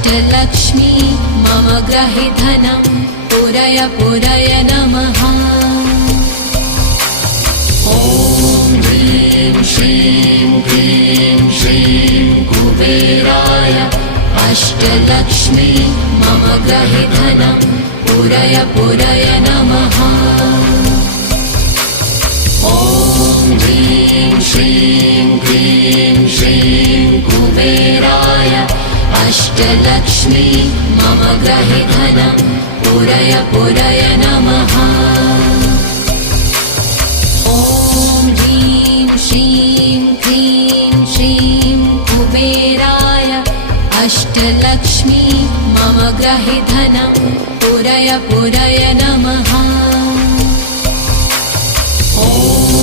अष्टलक्ष्मी मम ग्रहे धनं पुरय पुरय नमः। ॐ ह्रीं श्रीं क्लीं श्रीं कुबेराय अष्टलक्ष्मी मम ग्रहे धनं पुरय पुरय नमः। ॐ ह्रीं श्रीं क्लीं श्रीं कुबेराय अष्टलक्ष्मी मम ग्रहे धनं पुरय पुरय नमः। ॐ ह्रीं श्रीं क्लीं श्रीं कुबेराय अष्टलक्ष्मी मम ग्रहे धनं पुरय पुरय नमः। ॐ